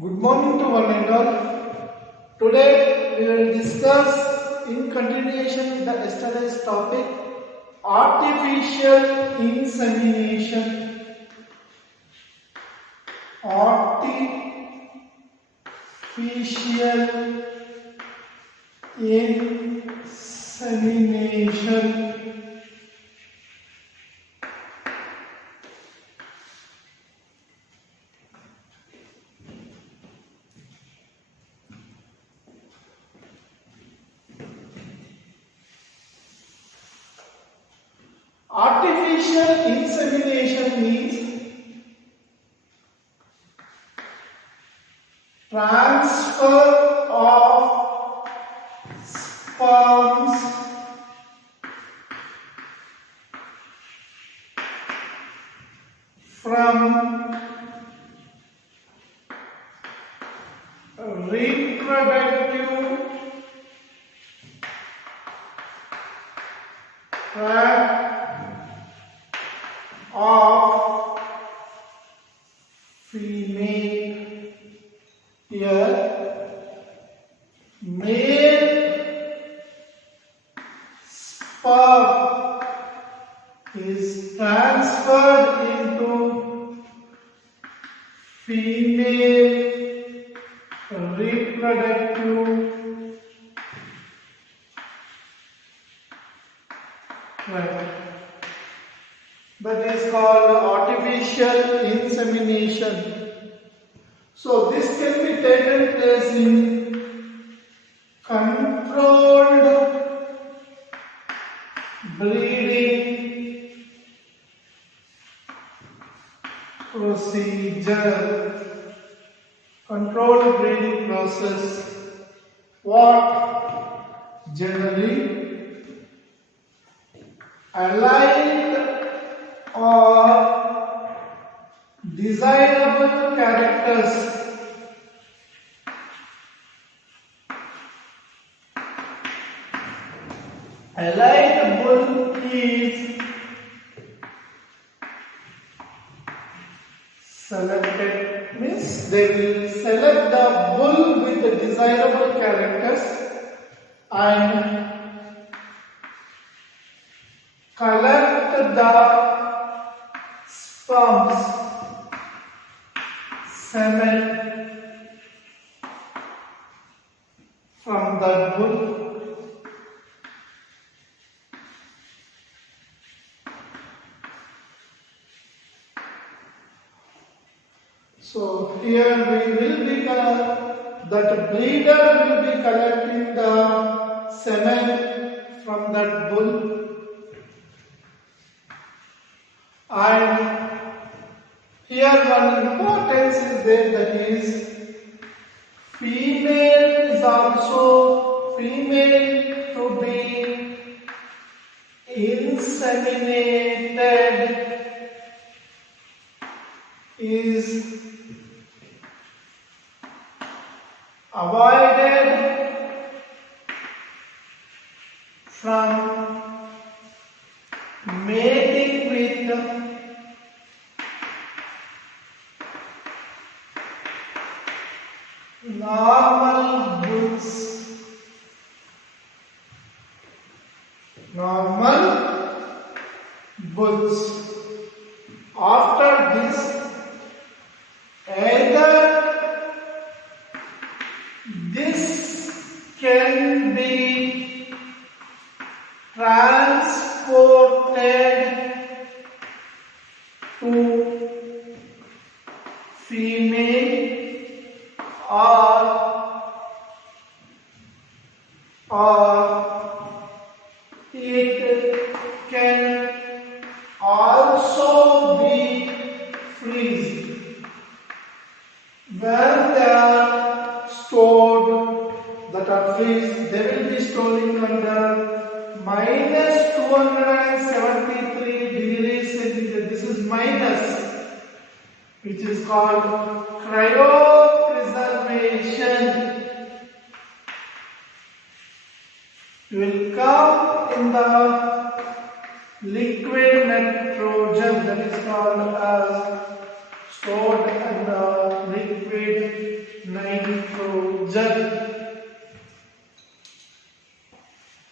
Good morning to one and all. Today we will discuss in continuation with the yesterday's topic artificial insemination. Artificial insemination. Artificial insemination means transfer of sperms from reproductive tract of female. Here male sperm is transferred into female reproductive tract. That is called artificial insemination. So this can be taken place in controlled breeding procedure. Controlled breeding process. What? Generally aligned or desirable characters allied bull is selected, means they will select the bull with the desirable characters and collect the sperms, semen from the bull. So here we will be that breeder will be collecting the semen from that bull, and here one importance is there, that is female is also female to be inseminated is avoided from mating with normal bulls. After this, either this can be transported to female or it can also be freezed. When they are stored, that are freezed, they will be storing under minus 273 degrees centigrade. This is minus, which is called cryopreservation. It will come in the liquid nitrogen, that is called as stored in the liquid nitrogen.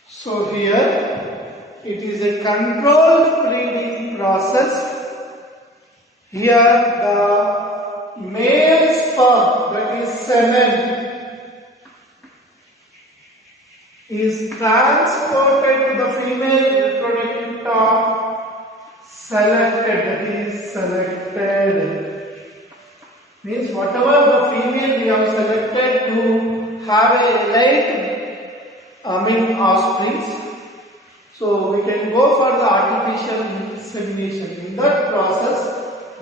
So here it is a controlled breeding process. Here the male sperm, that is semen, is transported to the female reproductive top, selected, that is selected. Means whatever the female we have selected to have a late offspring, so we can go for the artificial insemination. In that process,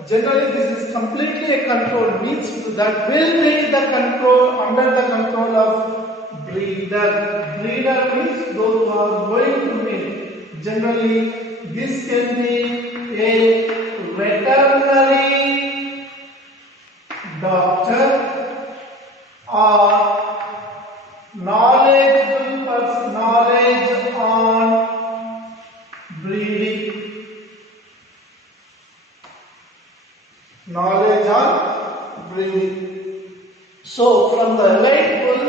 generally this is completely a control, means that will be the control under the control of breeder. Breeder means those who are going to make. Generally, this can be a veterinary doctor or knowledgeable person, knowledge on breeding, knowledge on breeding. So from the late bull,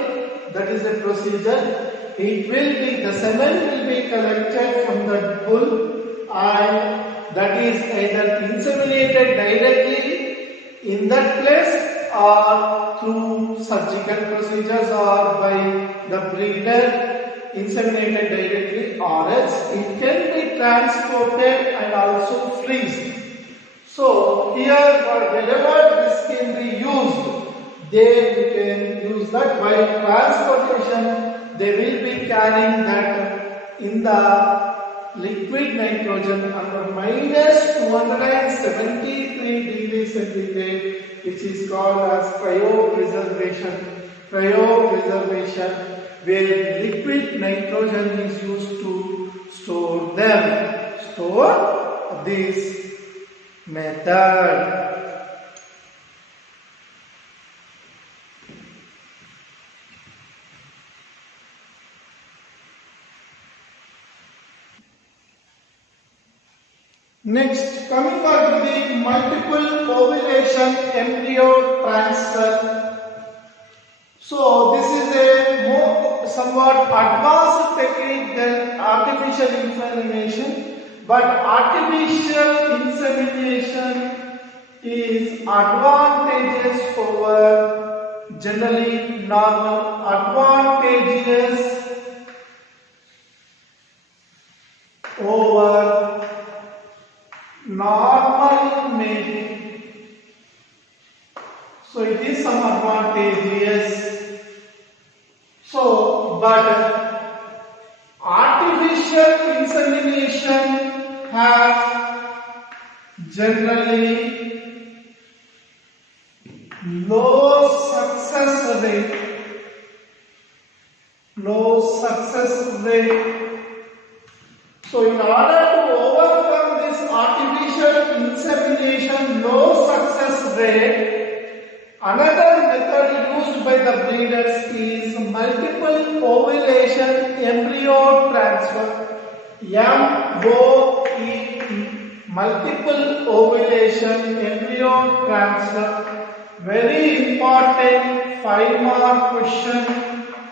that is the procedure. It will be, the semen will be collected from the bull, and that is either inseminated directly in that place or through surgical procedures or by the breeder inseminated directly, or else it can be transported and also freezed. So here wherever this can be used, they can use that. While transportation, they will be carrying that in the liquid nitrogen under minus 273 degrees centigrade, which is called as cryopreservation. Cryopreservation, where liquid nitrogen is used to store them. Store this method. Next, coming on to the multiple ovulation embryo transfer. So this is a more somewhat advanced technique than artificial insemination, but artificial insemination is advantageous over generally normal, advantageous over normal mating. So it is some advantages. So, but artificial insemination has generally low success rate. Low success rate. So in order to overcome this artificial insemination low success rate, another method used by the breeders is multiple ovulation embryo transfer. MOET, multiple ovulation embryo transfer. Very important 5-mark question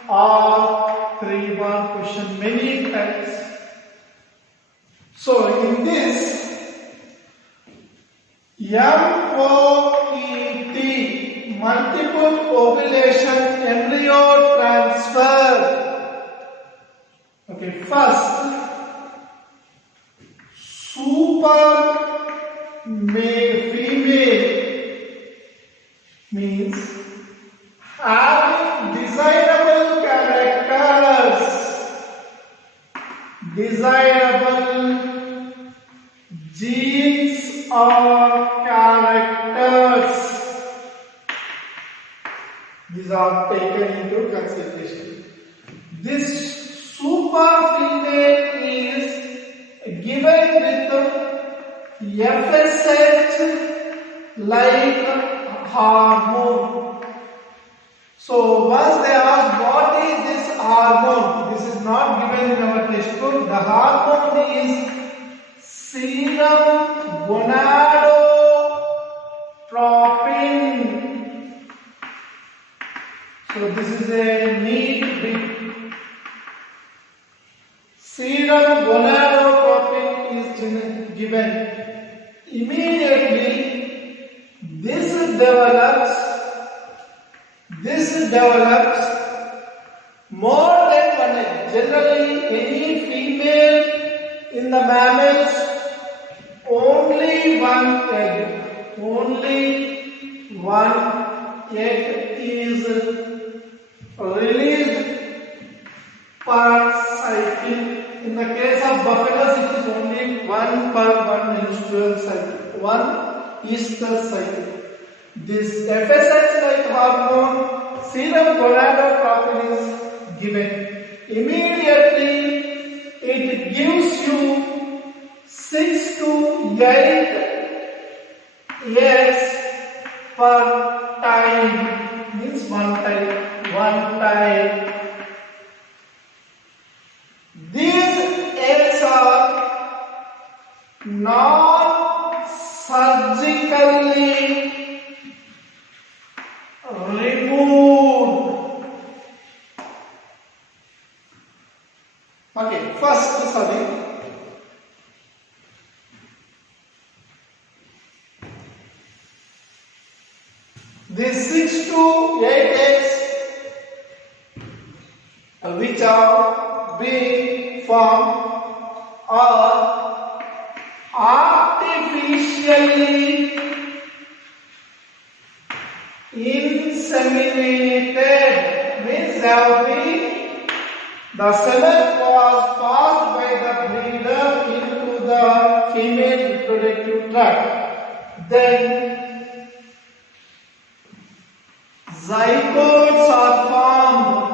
or 3-mark question many times. So in this MOET, multiple ovulation embryo transfer. Okay, first, super male female means having desirable characters, desirable genes or characters. These are taken into consideration. This super female is given with FSH like hormone. So once they ask what is this hormone, this is not given in our textbook. The hormone is serum gonadotropin. So this is a neat bit. Serum gonadotropin is given. Immediately this develops more than one egg. Generally, any female in the mammals, only one egg. Only one egg is released per cycle. In the case of buffaloes, it is only one per one menstrual cycle. One Easter cycle. This FSH-like hormone, serum gonadotropin, is given. Immediately, it gives you 6 to 8 eggs per time. Means one time. These eggs are non-surgically removed. Okay, first study. These 6 to 8 eggs which are being formed are artificially inseminated. Means the semen was passed by the breeder into the female reproductive tract. Then zygotes are formed.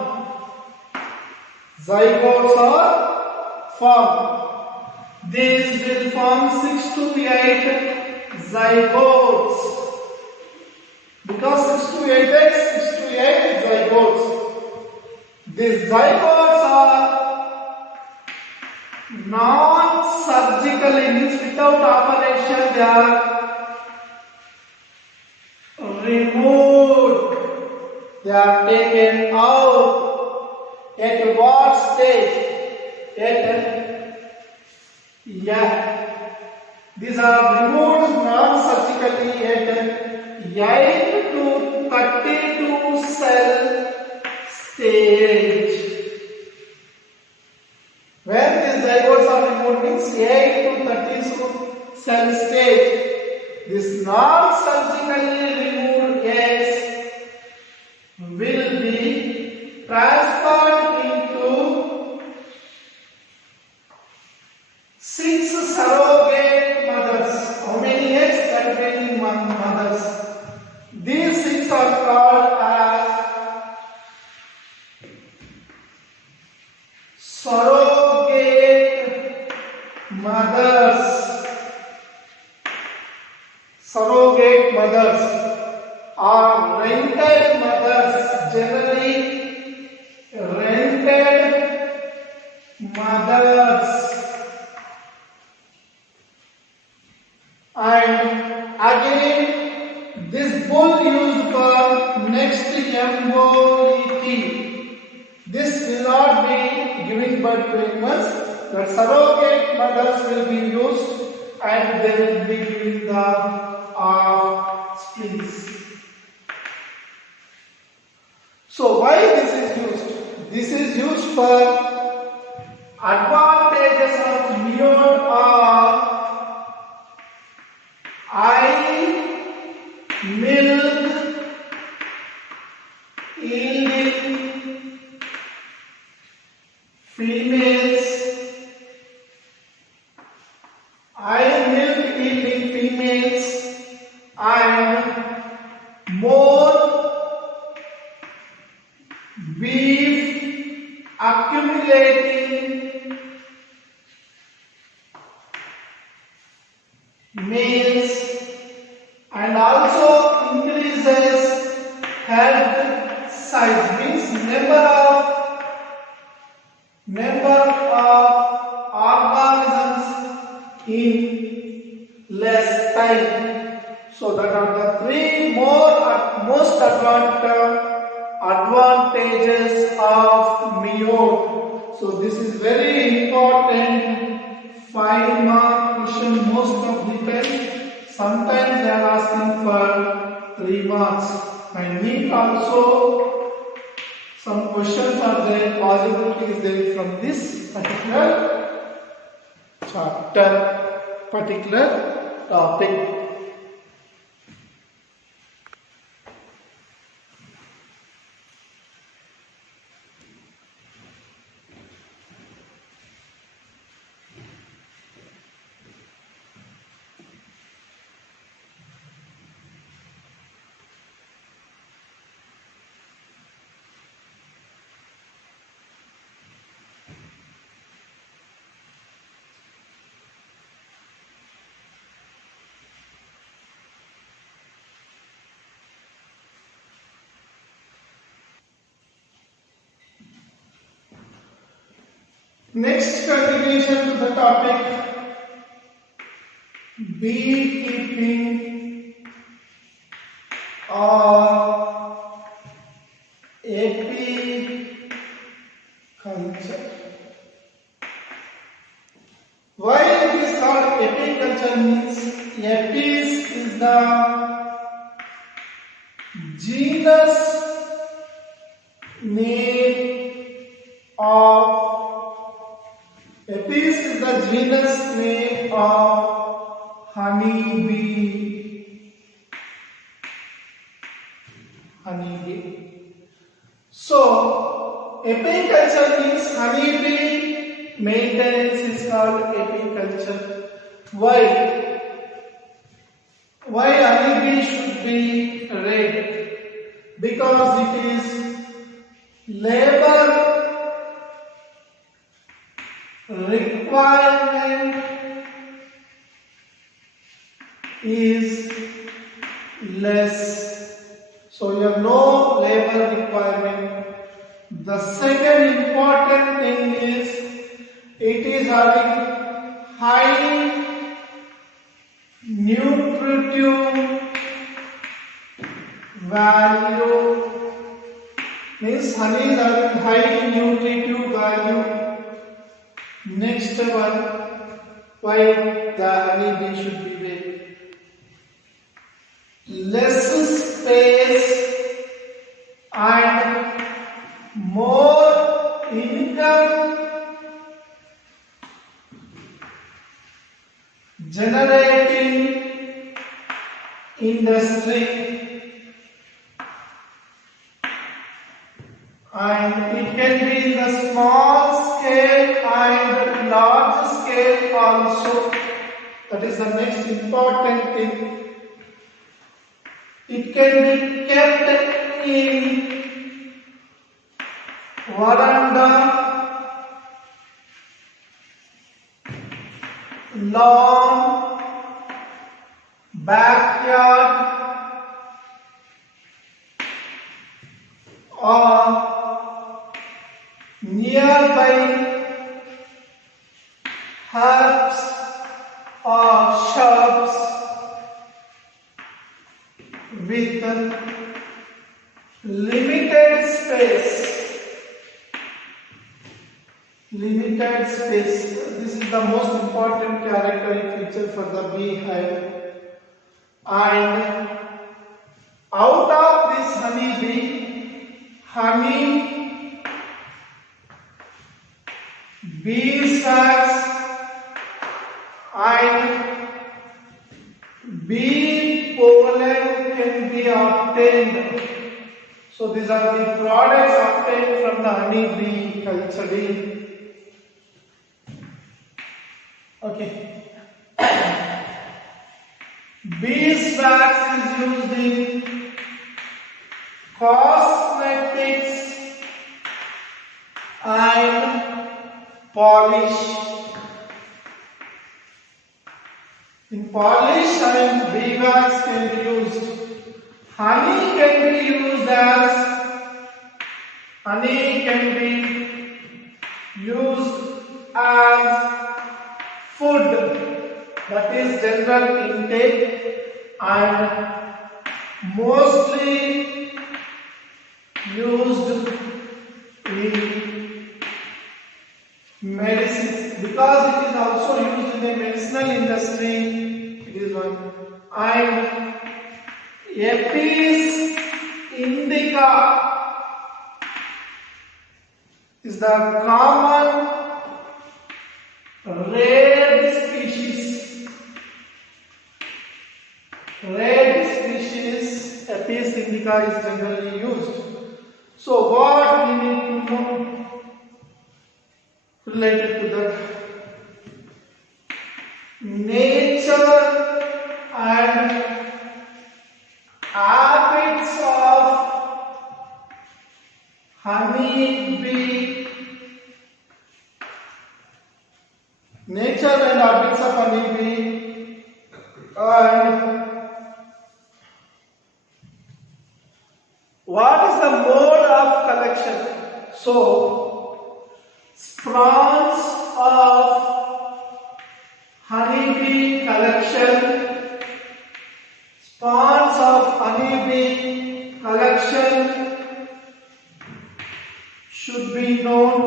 These will form 6 to 8 zygotes. Because 6 to 8 eggs, 6 to 8 zygotes. These zygotes are non-surgically, means without operation, they are removed. They are taken out. At what stage? These are removed non-surgically at 8 to 32 cell stage. When these zygotes are removed, means 8 to 32 cell stage. This non-surgically removed eggs will be transferred into 6 surrogate mothers. How many eggs? Containing mothers. These 6 are called as surrogate mothers. Surrogate mothers are rented mothers. Generally, rented mothers. And again, this bull used for next MOET. This will not be giving birth to animals. The surrogate mothers will be used and they will be giving the offsprings. So why this is used? This is used for advantages of neon are milk yielding females, milk yielding females, and more beef accumulating males, and also increases head size, means number of organisms in less time. So that are the 3 most advantages of meiote. So this is very important 5-mark question most of the time. Sometimes they are asking for 3 marks. And NEET also some questions are there, possibility is there from this particular chapter, particular topic. Next continuation to the topic, beekeeping or apiculture. Why it is called apiculture means apis is the genus name of Apis is the genus name of honeybee. So, apiculture means honeybee maintenance is called apiculture. Why? Why honeybee should be red? Because it is labor requirement is less. So you have no labor requirement. The second important thing is it is having high nutritive value. Means honey is having high nutritive value. Next one, why the honeybee should be red? Less space and more income generating industry, and it can be in the small scale and large scale also. That is the next important thing. It can be kept in veranda, lawn, backyard, or nearby herbs or shrubs with limited space. This is the most important characteristic feature for the beehive. And out of this honey, beeswax and bee pollen can be obtained. So these are the products obtained from the honeybee culture. Okay. Beeswax is used in cosmetics and polish. In polish and beeswax can be used. Honey can be used as food, that is general intake, and mostly used because it is also used in the medicinal industry. It is one. And Apis indica is the common red species. Red species Apis indica is generally used. So what we need to know related to that? Nature and habits of honey bee. Nature and habits of honey bee, and what is the mode of collection? So, swarms of honeybee collection, swarms of honeybee collection should be known,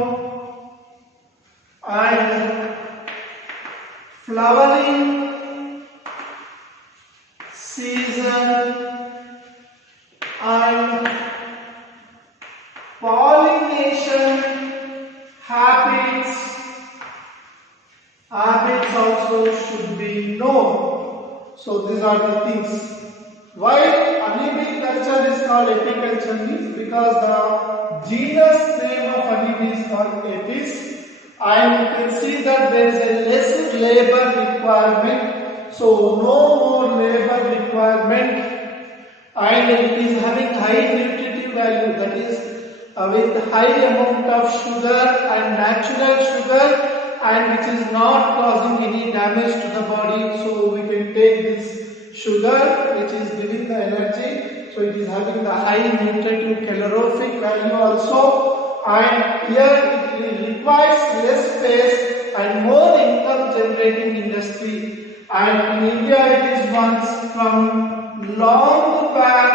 and flowering season and pollination habits also should be known. So these are the things. Why honeybee culture is called apiculture means because the genus name of honeybee is called Apis, and you can see that there is a less labor requirement. So no more labor requirement, and it is having high nutritive value, that is with high amount of sugar and natural sugar, and which is not causing any damage to the body. So we can take this sugar which is giving the energy. So it is having the high nutritive calorific value also, and here it requires less space and more income generating industry. And in India it is once from long back,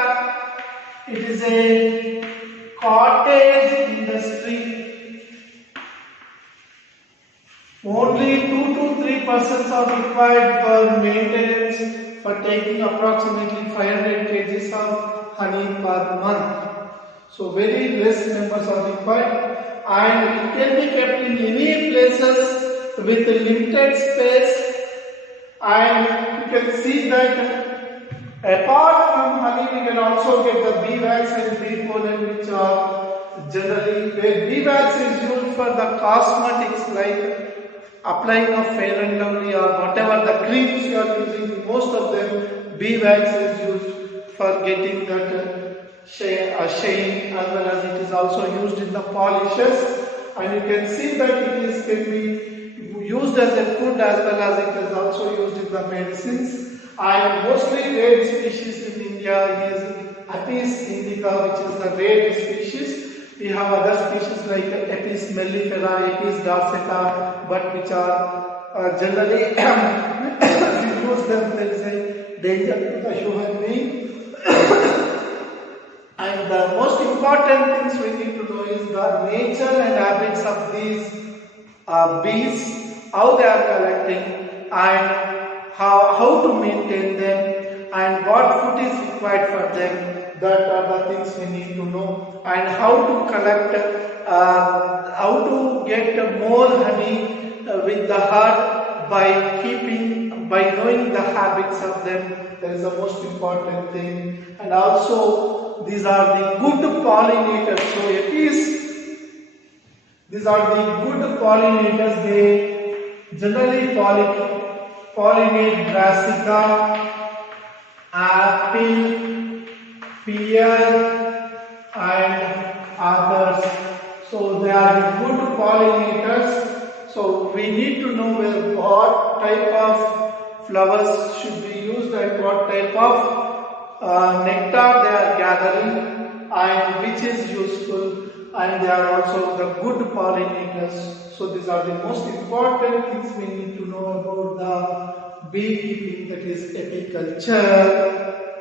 it is a cottage industry. Only 2 to 3 persons are required for maintenance, for taking approximately 500 kgs of honey per month. So very less members are required, and it can be kept in any places with limited space. And you can see that apart from honey, we can also get the bee wax and bee pollen, which are generally, where bee wax is used for the cosmetics like applying of Fair and Lovely or whatever the creams you are using. Most of them bee wax is used for getting that shine, as well as it is also used in the polishes. And you can see that it can be used as a food as well as it is also used in the medicines. And mostly red species in India is Apis indica, which is the red species. We have other species like Apis mellifera, Apis dorsata, but which are generally if you use them, there is a danger to the human being. And the most important things we need to know is the nature and habits of these bees, how they are collecting, and how to maintain them, and what food is required for them. That are the things we need to know, and how to collect, how to get more honey with the heart by knowing the habits of them. That is the most important thing. And also these are the good pollinators. So these are the good pollinators. They generally pollinate brassica, apple, pear and others. So they are good pollinators. So we need to know what type of flowers should be used and what type of nectar they are gathering and which is useful, and they are also the good pollinators. So these are the most important things we need to know about the beekeeping, that is apiculture.